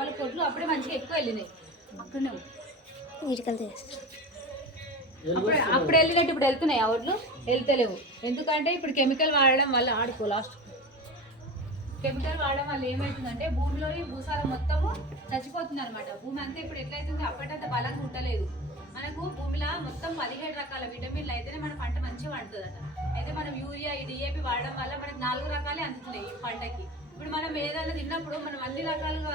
వాళ్ళ కొట్లు అప్పుడే మంచిగా ఎక్కువ వెళ్ళినాయి. అక్కడనే అప్పుడు వెళ్ళినట్టు ఇప్పుడు వెళ్తున్నాయి ఆ ఒడ్లు వెళ్తలేవు. ఎందుకంటే ఇప్పుడు కెమికల్ వాడడం వల్ల ఆడుకో లాస్ట్ కెమికల్ వాడడం వల్ల ఏమవుతుందంటే భూమిలోని భూసారం మొత్తము చచ్చిపోతుంది అనమాట. భూమి అంతా ఇప్పుడు ఎట్లయితుంది అప్పటింత బలంగా ఉండలేదు. మనకు భూమిలో మొత్తం 17 రకాల విటమిన్లు అయితేనే మన పంట మంచిగా పండుతుందట. అయితే మనం యూరియా ఈ డిఏపి వాడడం వల్ల మనకు 4 రకాలే అందుతున్నాయి ఈ పంటకి. ఇప్పుడు మనం ఏదైనా తిన్నప్పుడు మనం అన్ని రకాలుగా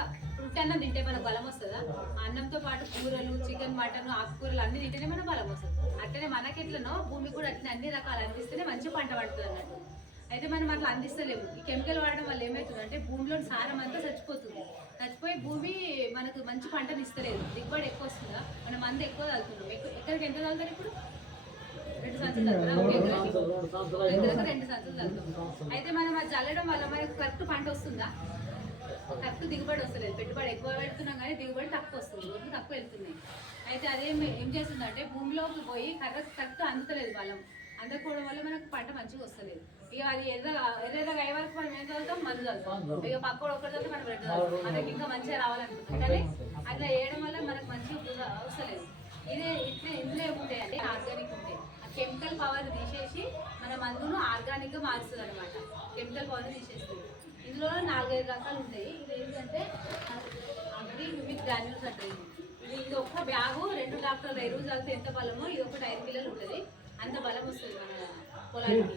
అన్నం తింటే మనకు బలం వస్తుందా? అన్నంతో పాటు కూరలు, చికెన్, మటన్, ఆకుకూరలు అన్ని తింటేనే మనకు బలం వస్తుంది. అట్లనే మనకెట్లనో భూమి కూడా అట్లనే అన్ని రకాలు అందిస్తేనే మంచి పంట పడుతుంది అన్నట్టు. అయితే మనం అట్లా అందిస్తలేము. ఈ కెమికల్ వాడడం వల్ల ఏమవుతుందంటే భూమిలోని సారం అంతా చచ్చిపోతుంది. చచ్చిపోయి భూమి మనకు మంచి పంటను ఇస్తలేదు. దిగుబడి ఎక్కువ వస్తుందా? మనం మంది ఎక్కువ చల్లుతున్నాం. ఎక్కడికి ఎంత చల్లుతారు ఇప్పుడు? 2 సంచులు చల్లుతారా? ఒక ఎకరాకి 2 సంచులు చల్లుతాం. అయితే మనం అది చల్లడం వల్ల మనకు కరెక్ట్ పంట వస్తుందా? కరెక్ట్ దిగుబడి వస్తలేదు. పెట్టుబడి ఎక్కువ పెడుతున్నాం కానీ దిగుబడి తక్కువ వస్తుంది. రోజులు తక్కువ వెళ్తున్నాయి. అయితే అదేం ఏం చేస్తుందంటే భూమిలోకి పోయి కరెక్ట్ అందుతలేదు బలం. అందకపోవడం వల్ల మనకు పంట మంచిగా వస్తలేదు. ఇక అది ఎర్రగా అయ్యే వరకు మనం ఏం చదువుతాం? మందు చదువుతాం. ఇక పక్కడు ఒకటి చదివితే మనం రెడ్ చదువుతాం. మనకి ఇంకా మంచిగా రావాలనుకుంటాం. కానీ అట్లా వేయడం వల్ల మనకు మంచిగా వస్తలేదు. ఇందులో ఏముంటాయండి? ఆర్గానిక్ ఉంటాయి. ఆ కెమికల్ పవర్ తీసేసి మన మందును ఆర్గానిక్గా మారుస్తుంది అనమాట. కెమికల్ పవర్ తీసేస్తుంది. ఇందులో 4-5 రకాలు ఉంటాయి. ఇది ఏంటంటే అగ్రి హ్యూమిక్ గ్రాన్యూల్స్ అంటారు. ఇది ఒక్క బ్యాగు 2 ట్రాక్టర్ల ఎరువు చదివితే ఎంత బలమో ఇది ఒకటి 5 కిలోలు ఉంటుంది. అంత బలం వస్తుంది మన పొలానికి.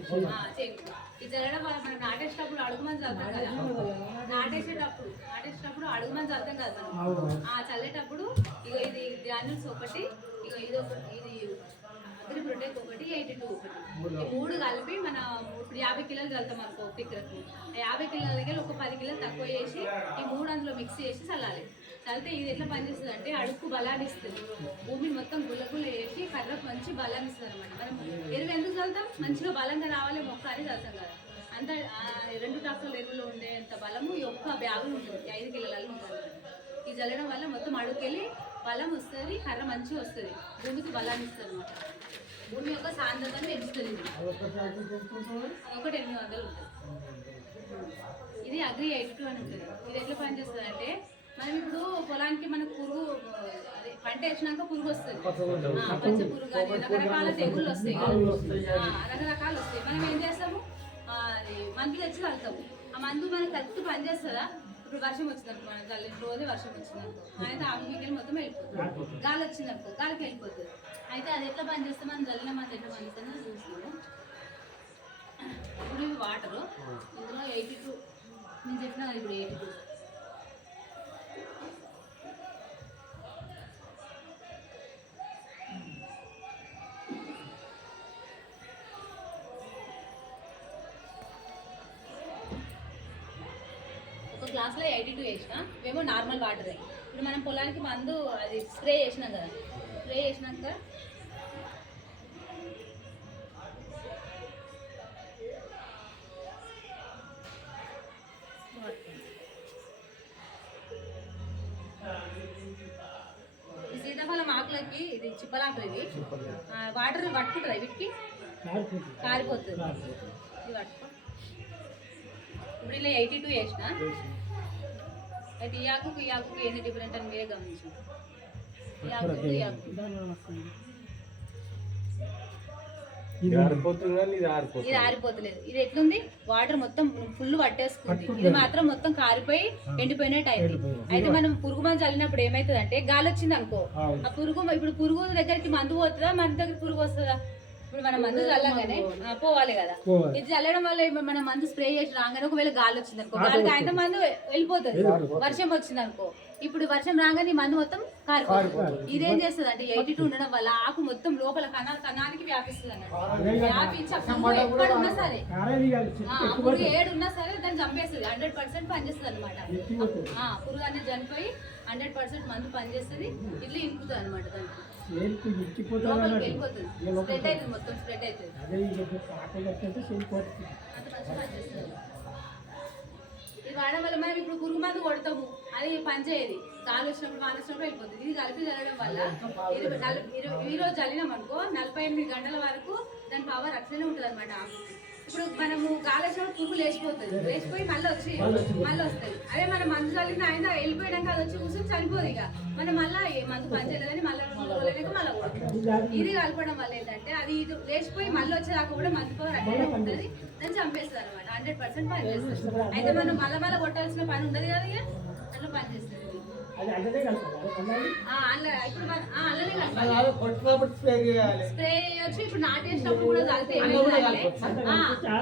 ఇది జరగడం వల్ల మనం నాటేసేటప్పుడు అడుగుమని చల్లుతాం కదా. నాటేసేటప్పుడు అడుగుమని చల్లుతాం కదా మనం. చల్లేటప్పుడు ఇక ఇది గ్రాన్యూల్స్ ఒకటి, ఇక ఇది అగ్రి ప్రొటెక్ట్ ఒకటి, 82 ఒకటి, ఈ 3 కలిపి మన ఇప్పుడు 50 కిలోలు చల్లుతాం అనుకో ఒక ఎకరకు. 50 కిలోల దగ్గర ఒక 10 కిలోలు తక్కువ చేసి ఈ 3 అందులో మిక్స్ చేసి చల్లాలి. చల్లితే ఇది ఎట్లా పనిచేస్తుంది అంటే అడుగు బలాన్ని ఇస్తుంది. భూమిని మొత్తం గుల్లగుల్ల వేసి కర్రకు మంచి బలాన్ని ఇస్తుంది అనమాట. మనం ఎరువు ఎందుకు చల్లుతాం? మంచిగా బలంగా రావాలి మొక్క అని చల్లుతాం కదా. అంత 2 ట్రాక్టర్ల ఎరువులో ఉండేంత బలము ఈ ఒక్క బ్యాగులు ఉంటుంది. 5 కిలోలలో ఉంటుంది. ఇది చల్లడం వల్ల మొత్తం అడుగుకెళ్ళి బలం వస్తుంది. కర్ర మంచిగా వస్తుంది. భూమికి బలాన్ని ఇస్తుంది అనమాట. భూమి యొక్క సాంద్రతను పెంచుతుంది. ఒకటి 800 ఉంటుంది. ఇది అగ్రి 82 అని ఉంటుంది. ఇది ఎట్లా పనిచేస్తుంది అంటే మనం ఇప్పుడు పొలానికి మనకు పురుగు అదే పంట వేసినాక పురుగు వస్తుంది. పచ్చ పురుగు కానీ రకరకాల తెగుళ్ళు వస్తాయి. రకరకాలు వస్తాయి. మనం ఏం చేస్తాము? మందు తెచ్చి చల్లుతాము. ఆ మందు మనకు కరెక్ట్ పనిచేస్తుందా? ఇప్పుడు వర్షం వచ్చిందనుకో, మనం చల్లిన రోజే వర్షం వచ్చిందనుకో, అయితే ఆకు మీకెళ్ళి మొత్తం వెళ్ళిపోతుంది. గాలి వచ్చిందనుకో గాలికి వెళ్ళిపోతుంది. అయితే అది ఎట్లా పనిచేస్తే మనం చల్లిన మంది ఎట్లా పనిచేస్తుందో చూస్తున్నాము. ఇప్పుడు ఇవి వాటరు. ఇందులో 82 నేను చెప్పినా ఇప్పుడు 82 గ్లాస్లో 82 వేసినా ఇవేమో నార్మల్ వాటరే. ఇప్పుడు మనం పొలానికి మందు అది స్ప్రే చేసినాం కదా. స్ప్రే చేసినాక ఈ సీతాఫలం ఆకులకి ఇది చిప్పలాకులు ఇవి వాటర్ పట్టుకుంటుందా? వీటికి కారిపోతుంది. ఇది పట్టుకో. ఇప్పుడు ఇలా 82 వేసిన. అయితే ఈ ఆకుకు ఏంది డిఫరెంట్ అని మీరే గమనించండి. ఇది ఆరిపోతలేదు. ఇది ఎట్లుంది? వాటర్ మొత్తం ఫుల్ పట్టేసుకుంది. ఇది మాత్రం మొత్తం కారిపోయి ఎండిపోయినట్టు అయింది. అయితే మనం పురుగు మందు చల్లినప్పుడు ఏమవుతుంది అంటే గాలి వచ్చింది అనుకో, ఆ పురుగు ఇప్పుడు పురుగు దగ్గరికి మందు పోతుందా? మన దగ్గర పురుగు వస్తుందా? ఇప్పుడు మనం మందు చల్లగానే పోవాలి కదా. ఇది చల్లడం వల్ల మనం మందు స్ప్రే చేసి రాగానే ఒకవేళ గాలి వచ్చింది అనుకో, గాలికి ఆయన మందు వెళ్ళిపోతుంది. వర్షం వచ్చింది అనుకో, ఇప్పుడు వర్షం రాగానే మందు మొత్తం కారిపోతుంది. ఇదేం చేస్తుంది అంటే 82 ఉండడం వల్ల ఆకు మొత్తం లోపల కణానికి వ్యాపిస్తుంది అన్నట్టు. వ్యాపించి ఎక్కడ ఉన్నా సరే పురుగు ఏడున్నా సరే దాన్ని చంపేస్తుంది. 100% పనిచేస్తుంది అనమాట. పురుగు అనేది చనిపోయి 100% మందు పనిచేస్తుంది. ఇట్లా ఇంపుతుంది అనమాట. దానికి వెళ్ళిపోతుంది. స్ప్రెడ్ అవుతుంది, మొత్తం స్ప్రెడ్ అవుతుంది. ఇది వాడడం వల్ల మనం ఇప్పుడు పురుగు మందు కొడతాము, అది పనిచేయదు. గాలి వచ్చినప్పుడు వాన వచ్చినప్పుడు వెళ్ళిపోతుంది. ఇది కలిపి చల్లడం వల్ల ఈ రోజు చల్లినాం అనుకో 48 గంటల వరకు దాని పవర్ అట్లనే ఉంటుంది అనమాట. ఇప్పుడు మనము గాలేసినప్పుడు పువ్వు లేచిపోతుంది, లేచిపోయి మళ్ళీ వస్తాయి. అదే మనం మందు చల్లిన ఆయన వెళ్ళిపోయాక అది వచ్చి కూర్చొని చనిపోదు. ఇక మనం మళ్ళీ మందు పనిచేయలేదని మళ్ళీ 2 రోజులైనాక మళ్ళీ ఇది కలపడం వల్ల ఏంటంటే అది ఇది లేచిపోయి మళ్ళీ వచ్చేదాకా కూడా మందు పవర్ అట్లనే ఉంటుంది, దాన్ని చంపేస్తుంది అనమాట. 100% పనిచేస్తుంది. అయితే మనం మళ్ళీ కొట్టాల్సిన పని ఉండదు కదా, ఇక అట్లా పనిచేస్తుంది. స్ప్రే చేయొచ్చు. ఇప్పుడు నాటేసినప్పుడు కూడా చల్లితే ఏమైందంటే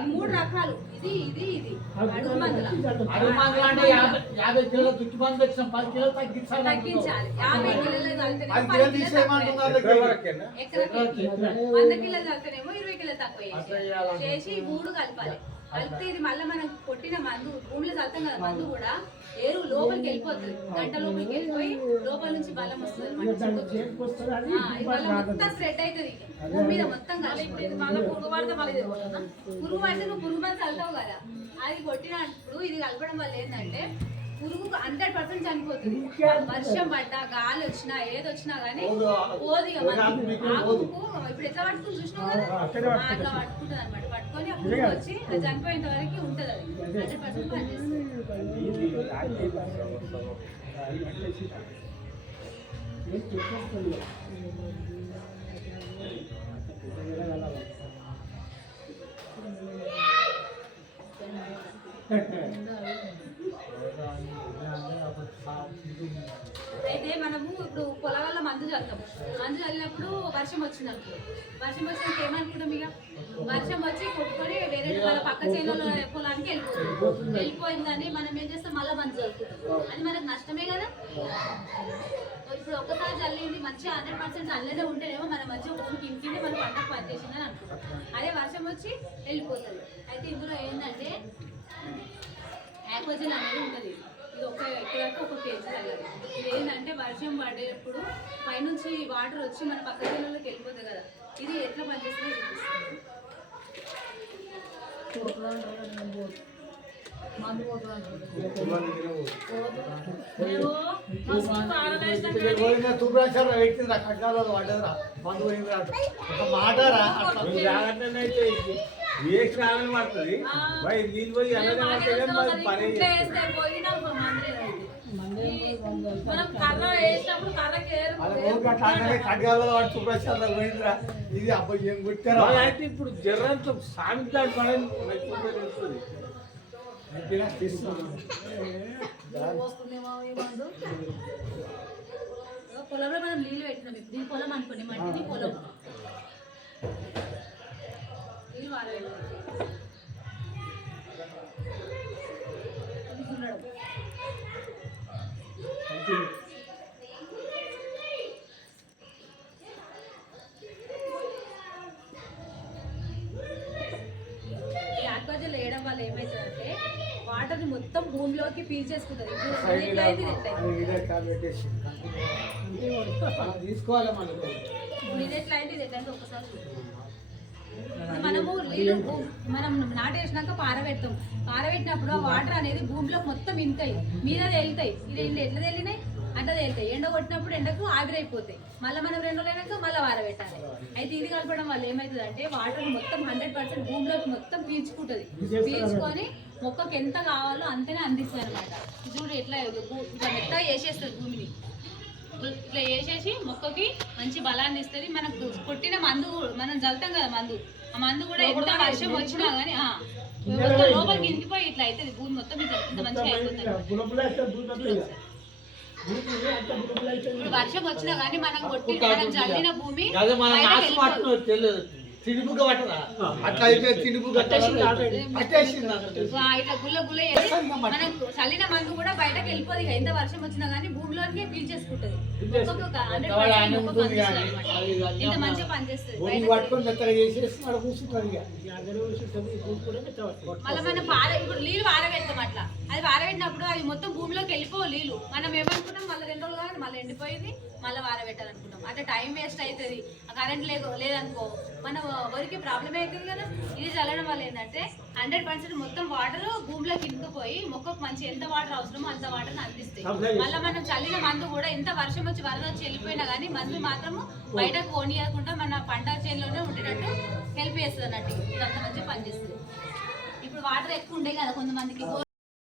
3 రకాలు, ఇది ఇది ఇది అడుగు మందుల తగ్గించాలి. 50 కిలోలు చల్లితేనేమో 100 కిలోలు చల్లితేనేమో 20 కిలోలు తక్కువ చేసి 3 కలపాలి. కలిపితే ఇది మళ్ళీ మనం కొట్టిన మందు భూమిలో చల్లుతాం కదా, మందు కూడా ఏరు లోపలికి వెళ్ళిపోతుంది. గంట లోపలికి వెళ్ళిపోయి లోపల నుంచి బలం వస్తుంది అనమాట. మొత్తం స్ప్రెడ్ అవుతుంది భూమి మీద మొత్తం. పురుగు పడితే పురుగు పడితే నువ్వు పురుగు మంది చల్లుతావు కదా, అది కొట్టినప్పుడు ఇది కలపడం వల్ల ఏంటంటే పురుగు 100% చనిపోతుంది. వర్షం పడ్డా గాలి వచ్చినా ఏది వచ్చినా కానీ పోదు. ఇక ఆకుకు ఇప్పుడు ఎట్లా పట్టుకుని చూసినావు కదా, అట్లా పట్టుకుంటుంది అనమాట. పట్టుకొని ఆ పురుగు వచ్చి అది చనిపోయేంత వరకు ఉంటుంది. అది 100% పనిచేస్తుంది. అయితే మనము ఇప్పుడు పొలాల మందు చల్లుతాం. మందు చల్లినప్పుడు వర్షం వచ్చినప్పుడు ఏమనుకుంటాం, ఇక వర్షం వచ్చి కొట్టుకొని వేరే వాళ్ళ పక్క చేనుల పొలానికి వెళ్ళిపోయిందని మనం ఏం చేస్తాం, మళ్ళీ మందు చల్లుతాం. అది మనకు నష్టమే కదా. ఇప్పుడు ఒక్కసారి చల్లింది మంచిగా 100% చల్లనే ఉంటేనేమో మన మంచిగా భూమికి ఇంటింటే మన పంటకు పనిచేసిందని అనుకుంటాం. అదే వర్షం వచ్చి వెళ్ళిపోతుంది. అయితే ఇందులో ఏంటంటే యాక్వజల్ అనేది ఉంటుంది. ఇది ఒక ఎకరాకు 1 కేజీ తగ్గదు. ఇది ఏంటంటే వర్షం పడేటప్పుడు పైనుంచి వాటర్ వచ్చి మన పక్క చేనులోకి వెళ్ళిపోతుంది కదా, ఇది ఎట్లా పనిచేస్తుందో చూపిస్తుంది. పడుతుంది నీళ్ళు పోయి ఇది అబ్బాయి ఏం కొట్టారు అయితే ఇప్పుడు జర్రంత సాయంత్రం పడని పొలంలో మనం నీళ్ళు పెట్టినాం. ఇప్పుడు దీని పొలం అనుకోండి, మట్టిని పొలం నీళ్ళు వాడలేదు. ఈ ఆక్వాజల్ వేయడం వల్ల ఏమవుతుందంటే వాటర్ని మొత్తం భూమిలోకి పీల్చేసుకుంటుంది. తీసుకోవాలి ఇప్పుడు ఇది ఎట్లయితే ఒకసారి మనము నీళ్ళు మనం నాటేసినాక పారబెడతాం. పారబెట్టినప్పుడు ఆ వాటర్ అనేది భూమిలో మొత్తం ఇంతాయి, మీద తేలుతాయి. ఇది ఎట్లా తేలినాయి అట్లా తేలుతాయి. ఎండ కొట్టినప్పుడు ఎండకు ఆవిరైపోతాయి. మళ్ళీ మనం 2 రోజులైనాక మళ్ళీ వారబెట్టాలి. అయితే ఇది కలపడం వల్ల ఏమవుతుంది అంటే వాటర్ మొత్తం 100% భూమిలోకి మొత్తం పీల్చుకుంటుంది. పీల్చుకొని మొక్కకి ఎంత కావాలో అంతనే అందిస్తుంది అనమాట. చూడు ఎట్లా ఇట్లా మెత్తగా వేసేస్తుంది భూమిని. ఇట్లా వేసేసి మొక్కకి మంచి బలాన్ని ఇస్తుంది. మనకు కొట్టిన మందు మనం చల్లుతాం కదా, ఆ మందు కూడా ఎంత వర్షం వచ్చినా కానీ లోపలికి ఇంకిపోయి ఇట్లా అవుతుంది. భూమి మొత్తం ఇంత మంచిగా అయిపోతుంది. ఇప్పుడు వర్షం వచ్చినా కానీ మనం కొట్టి మనం చల్లిన భూమి అట్లా అయితే ఇట్లా గుల్ల గుల్ల మనం చల్లిన మందు కూడా బయటకు వెళ్ళిపోదు. ఎంత వర్షం వచ్చినా కానీ భూమిలోనే పీల్చేసుకుంటది. ఇంత మంచిగా పనిచేస్తుంది. మళ్ళీ మనం ఇప్పుడు నీళ్ళు వారబెడతాం. అట్లా అది వారబెట్టినప్పుడు అది మొత్తం భూమిలోకి వెళ్ళిపోవు నీళ్ళు. మనం ఏమనుకున్నాం మళ్ళీ 2 రోజులు కానీ మళ్ళీ ఎండిపోయింది, మళ్ళీ వారబెట్టాలనుకుంటాం. అంటే టైం వేస్ట్ అవుతుంది. కరెంట్ లేదనుకో మన వరికి ప్రాబ్లమ్ అవుతుంది కదా. ఇది చల్లడం వల్ల ఏంటంటే 100% మొత్తం వాటర్ భూమిలోకి ఇంకిపోయి మొక్కకు మంచి ఎంత వాటర్ అవసరమో అంత వాటర్ అందిస్తాయి. మళ్ళీ మనం చల్లిన మందు కూడా ఎంత వర్షం వచ్చి వరద వచ్చి వెళ్ళిపోయినా కానీ మందు మాత్రము బయటకు పోనీయకుండా మన పంట చేనులోనే ఉండేటట్టు హెల్ప్ చేస్తుంది అన్నట్టు. ఇది అంత మంచిగా పనిచేస్తుంది. ఇప్పుడు వాటర్ ఎక్కువ ఉండే కదా కొంతమందికి